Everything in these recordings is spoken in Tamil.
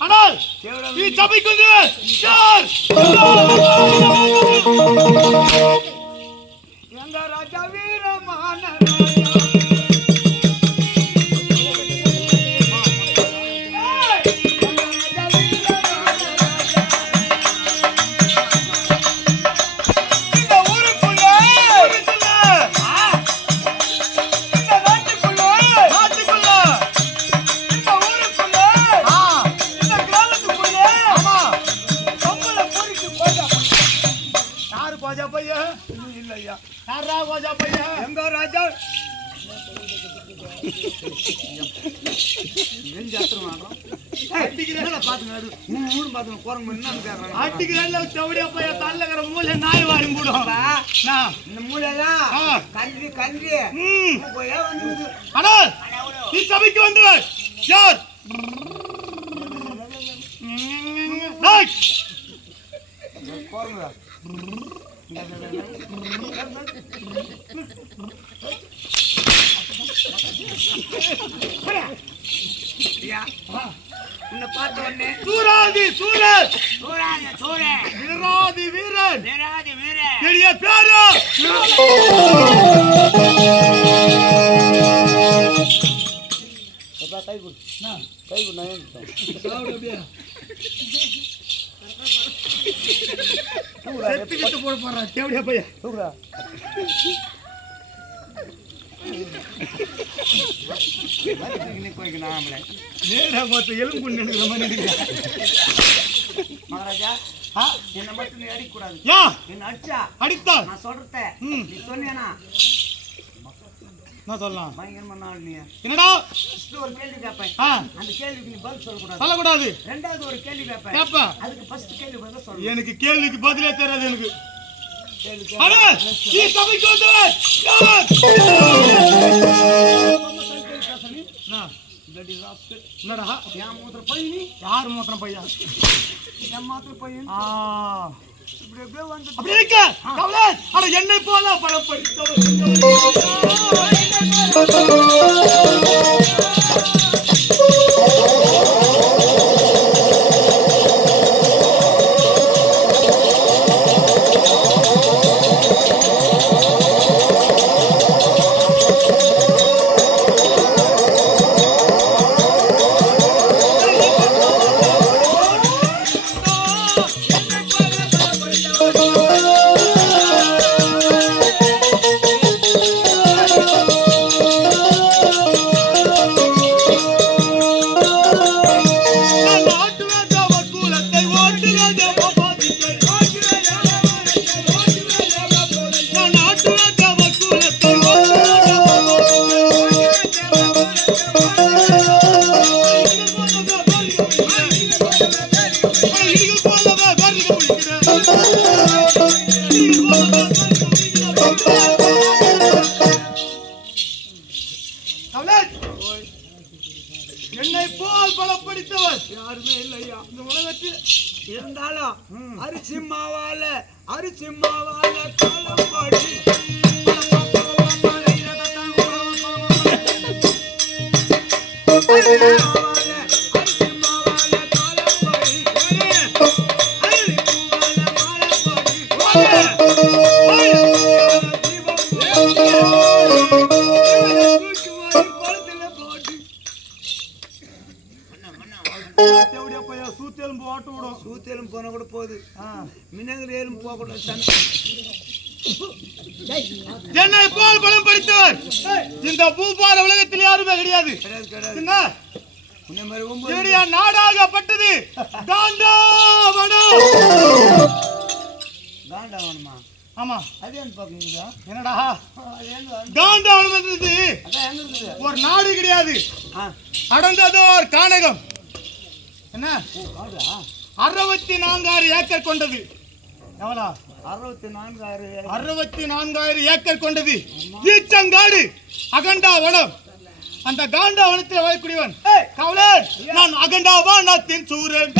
ஆனால் நீ சபைக்கு யார் எங்க ராஜா வீரமான சபைக்கு வந்து யார் உன்னை பார்த்த உடனே சூராதி சூரன் சூராதி சூரன் வீராதி வீரன் வீராதி வீரன் பெரிய பேரு கை குடு கை குடு நான் சாவுடு அப்படியே செத்துக்கிட்டு போட போறா தேவடியா பையா தூக்குடா மகாராஜா என்ன மட்டும் நீ அடிக்க கூடாது. என்ன அடிச்சா அடித்தா நான் சொல்றேன் நீ சொன்னியா நான் சொல்லலாம் பயங்கரமா நாள் நீ என்னடா ஒரு கேள்வி கேட்பேன் அந்த கேள்விக்கு நீ பதில் சொல்லக்கூடாது ரெண்டாவது ஒரு கேள்வி கேட்பேன் அதுக்கு ஃபர்ஸ்ட் கேள்வி பதில் சொல்லு. எனக்கு கேள்விக்கு பதிலே தெரியாது எனக்கு யார் மூத்திரம் பையன் என் மாத்திர பையன் என்னை போல அரிசி மாவால காலம் பாடி சூத்தேலும் போன கூட போகுது மின்னங்கள் ஏலும் போக கூட என்னை போல் பலம் படித்தவர் இந்த பூபார உலகத்தில் யாருமே கிடையாது. நாடாகப்பட்டது காண்டவனமா? ஆமா, அது என்ன பாக்குறீங்களா? என்னடா காண்டவனம் ஒரு நாடு கிடையாது, அடர்ந்ததோ ஒரு கானகம். என்ன 64,000 ஏக்கர் கொண்டது. எவ்வளோ? 64,000 ஏக்கர் கொண்டது. ஈச்சங்காடு அகண்டா வனம். அந்த காண்டா வனத்தில் வாழக்கூடியவன் கவலன். நான் அகண்டா வனத்தின் சூரன்.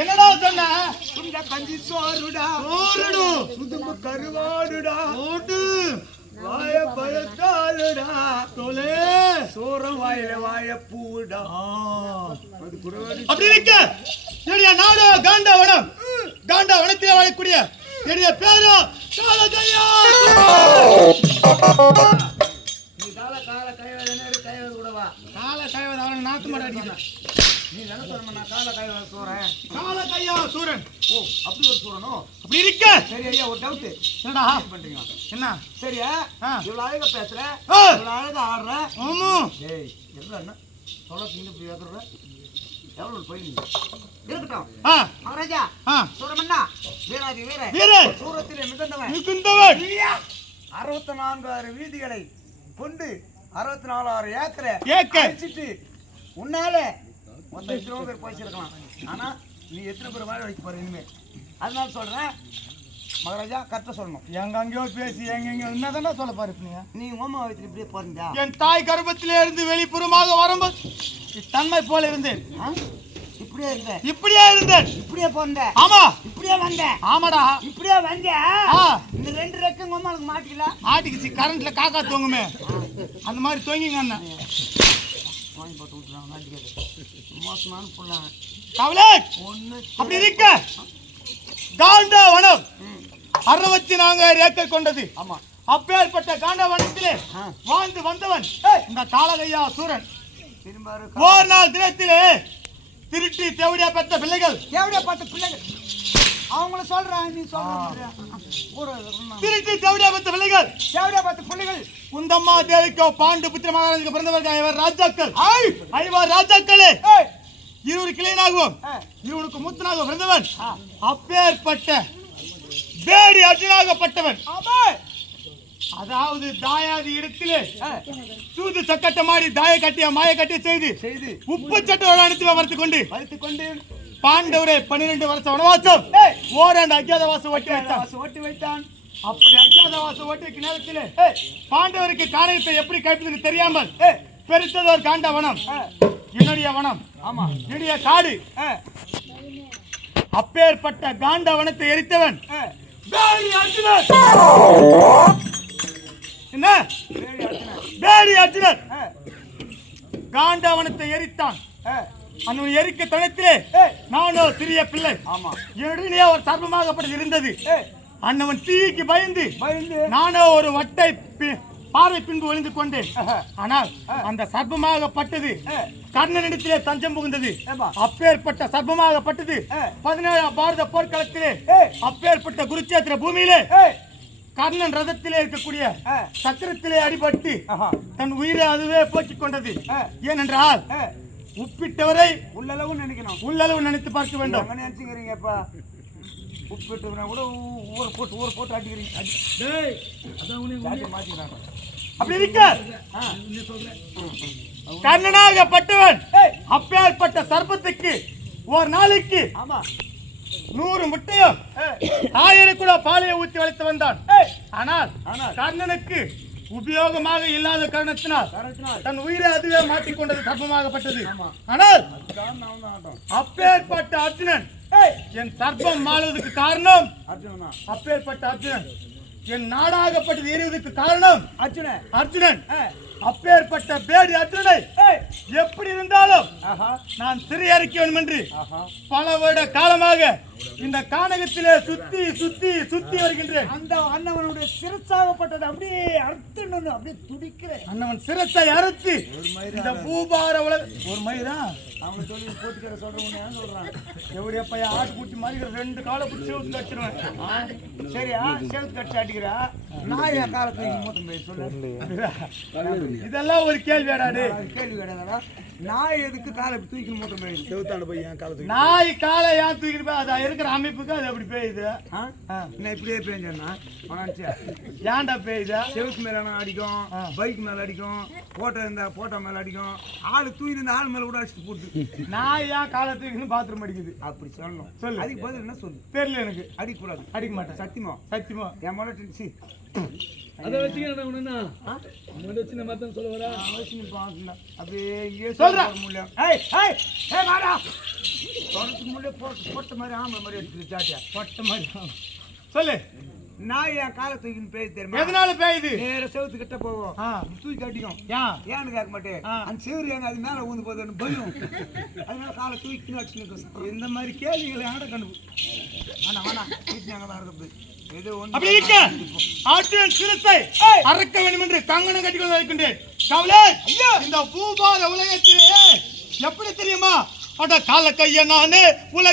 என்னடா சொன்ன? கஞ்சி சோறுடா, சுதும்பு கருவாடுடா, வாய பழத்தாலுடா, தோலே சோரம் வாயில வாய பூடா. அப்படி இருக்க என்னுடைய நாடோ காண்டவனம். காண்டவனத்தில் வாழக்கூடிய என்னுடைய பேரோ காலகையா. நீ கால கைவது கூடவா? கால கைவது அவனை நாத்து மாட அடிக்கிறான். நீ தானே சொல்லணும் நான் கால கைவது சூரன். கால கையா சூரன். ஓ அப்படி ஒரு சூரனோ? அப்படி இருக்க சரி ஐயா, ஒரு டவுட். என்னடா பண்றீங்க? என்ன சரியா? இவ்வளவு அழகா பேசுற, இவ்வளவு அழகா ஆடுற. ஆமா. ஏய் என்ன சொல்ல நீங்க இப்படி ஏத்துற? எவ்வளவு போய் இருக்கட்டும். மகாராஜா சூரமன்னா வீராதி வீர சூரத்திலே மிகுந்தவன் 64,000 வீதிகளை கொண்டு 64,000 ஏக்கரை அடிச்சிட்டு உன்னால மொத்தம் எத்தனை பேர் போயிச்சிருக்கலாம். ஆனா நீ எத்தனை பேர் வாழ வைக்க போற இனிமே? அதனால சொல்றேன் மகாராஜா, கரெக்டா சொல்லணும். எங்கெங்கயோ பேசி எங்கெங்கயோ என்னதானே சொல்ல பாரு. நீ ஓமா வயிற்றுல இப்படியே போறீங்க. என் தாய் கர்ப்பத்திலே இருந்து வெளிப்புறமாக வரும்போது தன்மை போல இருந்தேன். இப்படியே இருந்தேன். இப்படியே போந்தேன். ஆமா, இப்படியே வந்தேன். ஆமாடா, இப்படியே வந்தேன். இந்த 2 ரெக்கம் உமாளுக்கு மாட்டிக்கல. மாட்டிக்கிச்சு. கரண்ட்ல காக்கா தூங்குமே அந்த மாதிரி தூங்கிங்க அண்ணன். வாங்கி போட்டு விட்டுறாங்க மாட்டிக்காது. மோசமான புள்ளாங்க கவலை. அப்படி இருக்க காண்டவனம் 64,000 ஏக்கர் கொண்டது. ஆமா. அப்பேற்பட்ட காண்டவனத்திலே வாழ்ந்து வந்தவன் இந்த காலகையா சூரன். ஒரு நாள் தினத்திலே திருட்டி தேவடியா பெற்ற பிள்ளைகள் அவங்கள சொல்றேன் நீ சொல்ற திருச்சி தேவடியா பத்து பிள்ளைகள் தேவடியா 10 பிள்ளைகள் குந்தம்மா தேவிக்கோ பாண்டு புத்திர மகாராஜுக்கு பிறந்தவர்கள் ஐவர் ராஜாக்கள் ஐவர் ராஜாக்களே இருவர் கிளையனாகவும் இவனுக்கு மூத்தனாக பிறந்தவன் அப்பேற்பட்ட பேடி அர்ஜுனாகப்பட்டவன் அதாவது தாயாதி இடத்திலே சூது சக்கட்ட மாறி தாய கட்டிய மாய கட்டிய செய்து உப்பு சட்டோடு அனுப்பி வளர்த்துக் கொண்டு பாண்டவரே 12 வருஷம் வனவாசம் ஓராண்டு அஜாதவாசம் ஓட்டி வைத்தான் அப்படி அஜாதவாசம் ஓட்டிய நேரத்திலே பாண்டவருக்கு காரணத்தை எப்படி கைப்பற்றது தெரியாமல் பெருத்தது ஒரு காண்ட வனம் என்னுடைய வனம் ஆமா என்னுடைய காடு அப்பேற்பட்ட காண்ட வனத்தை எரித்தவன் என்ன பேடி அர்ஜுனன் காண்டவனத்தை எரித்தான் அவன் எரிக்க தனத்திலே நானோ சிறிய பிள்ளை என்னுடைய ஒரு சர்வமாகப்பட்டது இருந்தது அண்ணவன் தீக்கு பயந்து நானோ ஒரு வட்டை பார்வை பின்பு ஒளிந்து கொண்டேன் ஆனால் அந்த சர்ப்பமாகப்பட்டது கர்ணனிடத்திலே தஞ்சம் புகுந்தது அப்பேற்பட்ட சர்ப்பமாகப்பட்டது 17ஆம் பாரத போர்க்களத்திலே அப்பேற்பட்ட குருச்சேத்திர பூமியிலே கர்ணன் ரதத்திலே இருக்கக்கூடிய சத்திரத்திலே அடிபட்டு தன் உயிரை அதுவே போக்கிக் கொண்டது ஏனென்றால் உப்பிட்டவரை உள்ளளவு நினைத்து பார்க்க வேண்டும் நினைச்சுக்கிறீங்கப்பா உப்பிட்டவரை கூட ஊர் போட்டு அடிக்கிறீங்க அப்படி இருக்க கர்ணனாகப்பட்டவன் அப்பேற்பட்ட சர்ப்பத்துக்கு ஒரு நாளைக்கு 100 முட்டையும் 1000 கூட பாலையை ஊற்றி வளர்த்து வந்தான் ஆனால் கர்ணனுக்கு உபயோகமாக இல்லாத காரணத்தினால் தன் உயிரை அதுவே மாற்றிக்கொண்டது சர்ப்பமாகப்பட்டது ஆனால் அப்பேற்பட்ட அர்ஜுனன் என் சர்ப்பம் மாறுவதற்கு காரணம் அப்பேற்பட்ட அர்ஜுனன் என் நாடாகப்பட்டது எரிவதற்கு காரணம் அர்ஜுனன் அப்பேற்பட்ட பேடி அர்ஜுனனை எப்படி இருந்தாலும் நான் சிறையறிக்க வேண்டும் என்று பல வருட காலமாக இந்த கானகத்திலே சுத்தி சுத்தி சுத்தி வருகின்றேன் அந்த அண்ணவனுடைய சிரசாகப்பட்டது அப்படியே அறுத்துன்னு அப்படியே துடிக்கிறேன் அண்ணவன் சிரசை அறுத்து இந்த பூபார உலக ஒரு மயிரா அவங்க சொல்லி போட்டுக்கிற சொல்றேன் சொல்றான் எவ்வளோ பையன் ஆட்டு பூச்சி மாதிரி 2 காலை பிடிச்சி செவுத்து கடிச்சிருவேன் சரியா செவுத்து கடிச்சு அடிக்கிறா நான் என் காலத்துக்கு மூத்தம் போய் சொல்லு இதெல்லாம் ஒரு கேள்வியாடாடு கேள்வி கேடாடா நாய் எதுக்கு காலை தூக்கி மூத்தம் போய் செவுத்தாண்டு போய் என் காலத்துக்கு நாய் காலை ஏன் தூக்கிட்டு போய் அது இருக்கிற அமைப்புக்கு அது எப்படி பெய்யுது நான் இப்படியே பேஞ்சேன்னா ஏன்டா பெய்யுது செவுத்து மேல அடிக்கும் பைக் மேல அடிக்கும் போட்டோ இருந்தா போட்டோ மேல அடிக்கும் ஆளு தூக்கி இருந்த ஆள் மேல கூட அடிச்சுட்டு போட்டு நாய் ஏன் காலை தூக்கின்னு பாத்ரூம் அடிக்குது அப்படி சொல்லணும் சொல்லு அதுக்கு பதில் என்ன சொல்லு தெரியல எனக்கு அடிக்கக்கூடாது அடிக்க மாட்டேன் சத்தியமா என் மொழ அதை வச்சுக்க ஒண்ணுன்னா வச்சு நம்ம சொல்ல வரா அப்படியே சொல்றேன் போட்ட மாதிரி ஆம்பளை மாதிரி எடுத்துட்டு ஜாட்டியா பொட்ட மாதிரி சொல்லு நான் என் காலை தூக்கின்னு பேய் தெரியுமா எதனால பேயுது நேர செவுத்து கிட்ட போவோம் தூக்கி அடிக்கும் ஏன்னு கேட்க மாட்டேன் அந்த செவரு ஏங்க அது மேல ஊந்து போகுதுன்னு பயம் அதனால காலை தூக்கி அடிச்சுன்னு இந்த மாதிரி கேள்விகளை ஆட கண்டு ஆனா வீட்டுனாங்க தான் இருக்குது அப்படி இருக்க ஆற்றின் சிரசை அறுக்க வேண்டும் என்று கங்கணம் கட்டிக்கொண்டு இருக்கின்றேன் கவலை இந்த பூபார உலகத்திலே எப்படி தெரியுமா அட கால கைய நானே